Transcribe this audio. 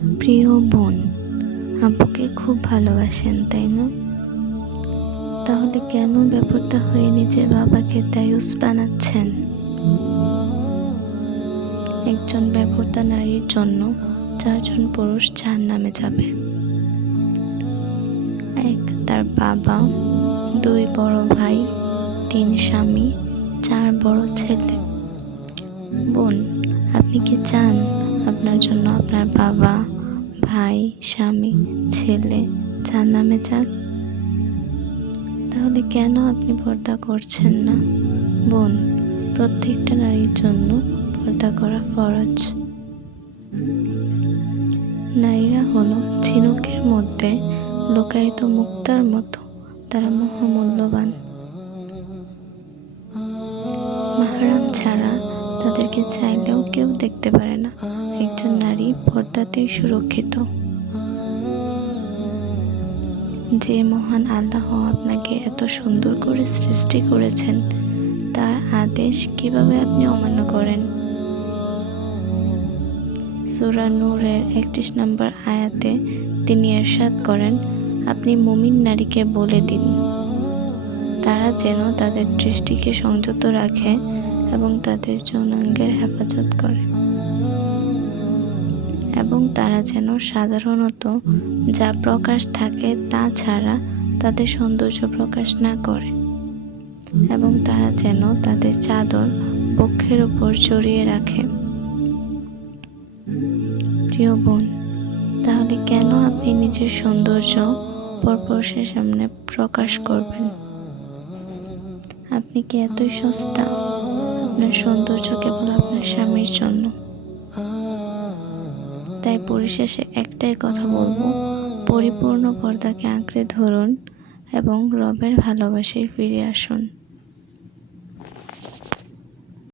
প্রিয় বোন, আব্বুকে খুব ভালোবাসেন, তাই না? তাহলে কেন ব্যাপারটা হয়ে নিজের বাবাকে দায়ুস বানাচ্ছেন? একজন বেপরোয়া নারীর জন্য 4 জন পুরুষ জাহান্নামে যাবে। 1, তার বাবা, 2 বড় ভাই, 3 স্বামী, 4 বড় ছেলে। বোন, আপনি কি চান আপনার জন্য আপনার বাবা, ভাই, স্বামী, ছেলে জাহান্নামে যাক? তাহলে কেন আপনি পর্দা করছেন না? বোন, প্রত্যেকটা নারীর জন্য পর্দা করা ফরজ। নারীরা হলো ঝিনুকের মধ্যে লুকায়িত মুক্তার মতো, তারা মহামূল্যবান। মাহরাম ছাড়া তাদেরকে চাইলেও কেউ দেখতে পারে না। একজন নারী পর্দাতেই সুরক্ষিত। যে মহান আল্লাহ আপনাকে এত সুন্দর করে সৃষ্টি করেছেন, তার আদেশ কিভাবে আপনি অমান্য করেন? সূরা নূরের 31 নম্বর আয়াতে তিনি ইরশাদ করেন, আপনি মুমিন নারীকে বলে দিন তারা যেন তাদের দৃষ্টিকে সংযত রাখে এবং তাদের যৌনাঙ্গের হেফাজত করে, এবং তারা যেন সাধারণত যা প্রকাশ থাকে তা ছাড়া তাদের সৌন্দর্য প্রকাশ না করে, এবং তারা যেন তাদের চাদর বক্ষের উপর জড়িয়ে রাখে। প্রিয় বোন, তাহলে কেন আপনি নিজের সৌন্দর্য পরপুরুষের সামনে প্রকাশ করবেন? আপনি কি এতই সস্তা? আপনার সৌন্দর্য কেবল আপনার স্বামীর জন্য। তাই পরিশেষে একটাই কথা বলবো, পরিপূর্ণ পর্দাকে আঁকড়ে ধরুন এবং রবের ভালোবাসায় ফিরে আসুন।